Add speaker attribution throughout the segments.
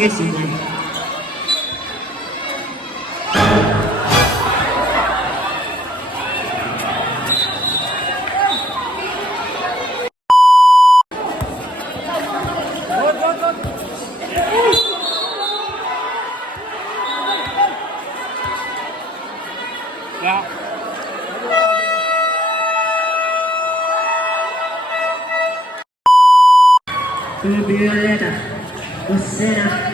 Speaker 1: গেছি Tudo violeta, você. É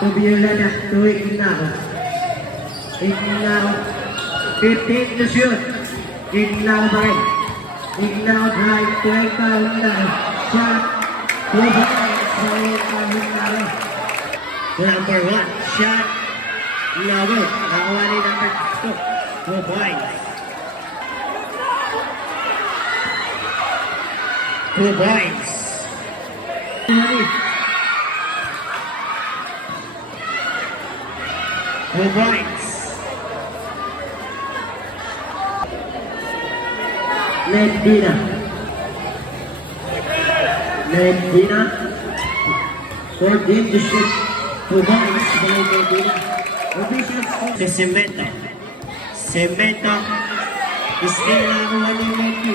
Speaker 1: Lucena. To Violeta. To Ignao. Ignao. 15 to shoot. Ignao pa rin. Ignao drive to Ignao. Ignao. Shot. Two points for Ignao. Ignao. Number one. Shot. No good. Nakuha ni number two. Two points. Two points. Two points. Medina. Medina. Fourteen to shoot. Two points by Medina. Official score. Si Cemento. Cemento. Still nakuha ni Medina. Medina.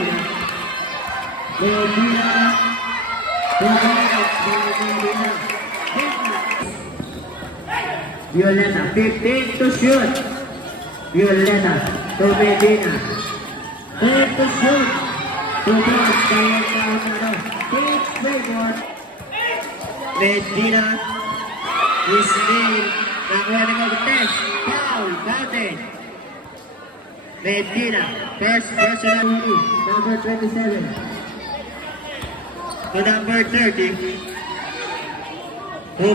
Speaker 1: Violeta, 15 to shoot. Violeta, to Medina. 10 to shoot. Two points by Alcantara. Six Raymond. Medina is in. Nakuha ni Magtes. Foul, Baten. Medina, first personal rule, number 27. To number 30. Two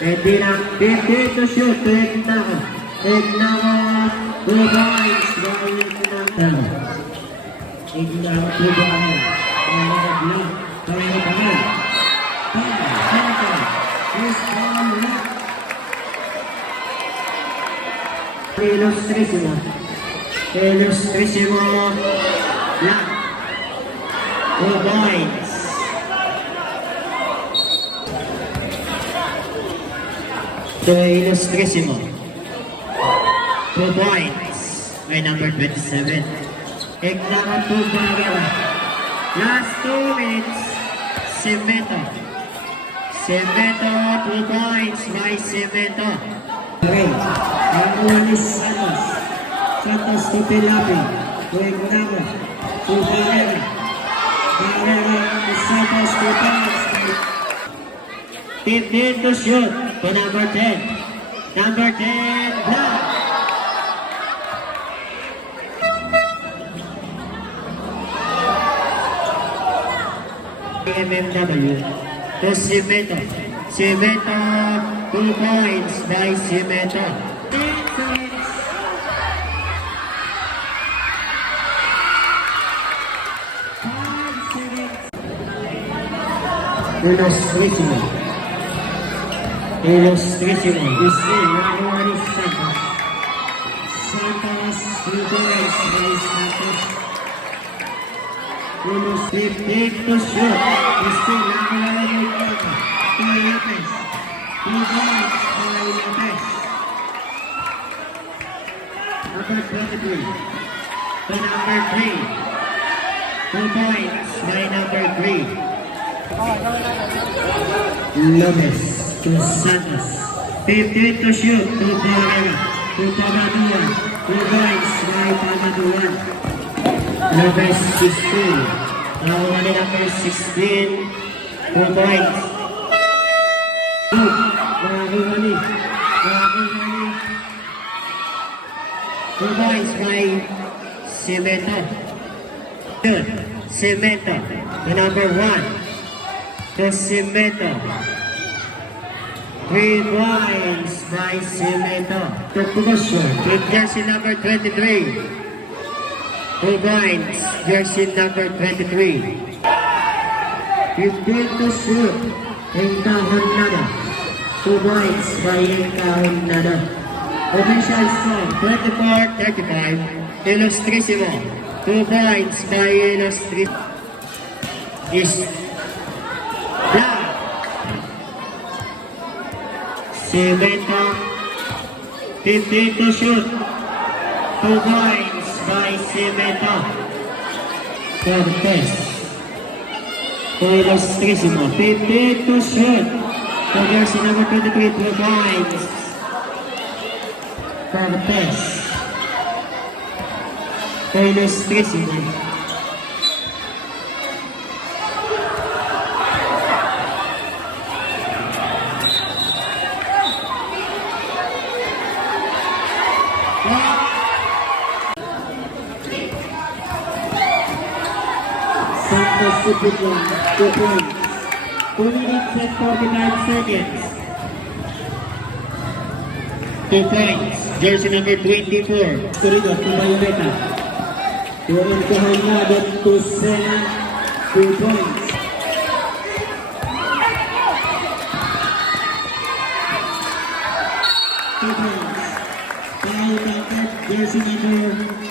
Speaker 1: points. Medina, 15 to shoot to Ignao. Ignao, two points by Ignao. Ignao, two points. Kaya nag-lead. Kaya nag-lead. Kaya, center. Is on left. Ilustrísimo. Ilustrísimo. Black. Two points. To Ilustrísimo. Two points. By number 27. Ignama two Bagera. Last two minutes. Cemento. Cemento, two points by Cemento. Okay. Nakuha ni Santos. Santos to Pilapi. To Ignama. To Bagera. Bagera ni Santos two points. 15 to shoot to number 10. Number 10, Black. MMW to Cemento. Cemento, two points by Cemento. Ilustrísimo. Ilustrísimo. Isi, nakuha ni Santos. Santos, points by Santos. Ilustrísimo to shoot. Isi, nakuha ni Santos. Kay Lopez. Two points by Lopez. Number 23. To number 3. Two points by number 3. Lopez to Santos. 15 to shoot Pamadua. Two points by Pamadua. Lopez 16. Now only number 16. Two points. Two. Makakuha ni. Makakuha ni. Two points by Cemento. Cemento. The number one. The Cemento. Three points by Cemento. The Commission. To jersey number 23. Two points. Jersey number 23. 15 to shoot. Inka Hernada. Two points by Inka Hernada. Official score 24-35. Illustrissimo. Two points by Illustri. Is Cemento. 15 to shoot. Two points by Cemento. Cortez. Carlos Trisimo. 15 to shoot. To jersey number 23, two points. Cortez. Carlos Trisimo. Two points. Two minutes and 49 seconds. Two points. Jersey number 24.
Speaker 2: Corridor to Bayoneta. Turun Hernado to Sena. Two points.
Speaker 1: Two points. Counted. Jersey number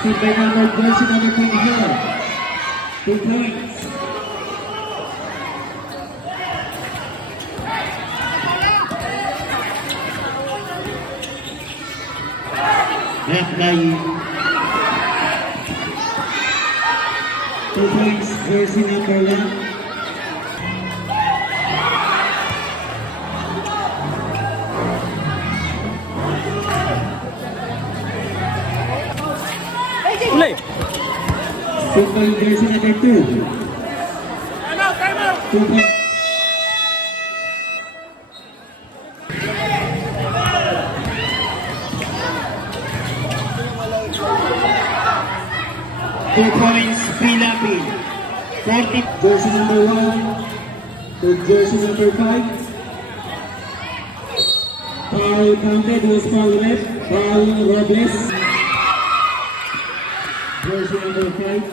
Speaker 1: Steve by number jersey number 24. Two points. Left by Two points, jersey number one.
Speaker 2: Ulay!
Speaker 1: Simple jersey number two. Two points. Two points, Philippine. 40
Speaker 2: Jersey number one to jersey number five. Foul counted was foul left. Robles. Jersey number five.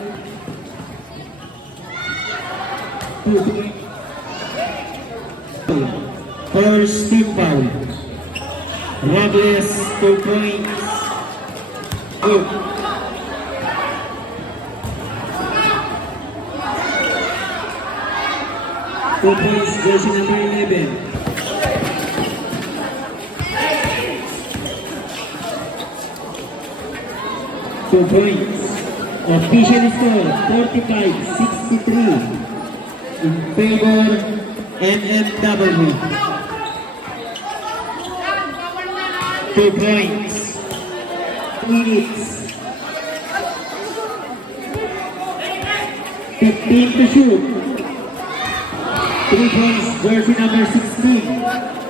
Speaker 1: First team foul. Robles, two points.
Speaker 2: Good. Two points, jersey number 11. Two points.
Speaker 1: Official score 45-63 in favor MMW. Two points. Minutes. 15 to shoot. Three points, jersey number 16.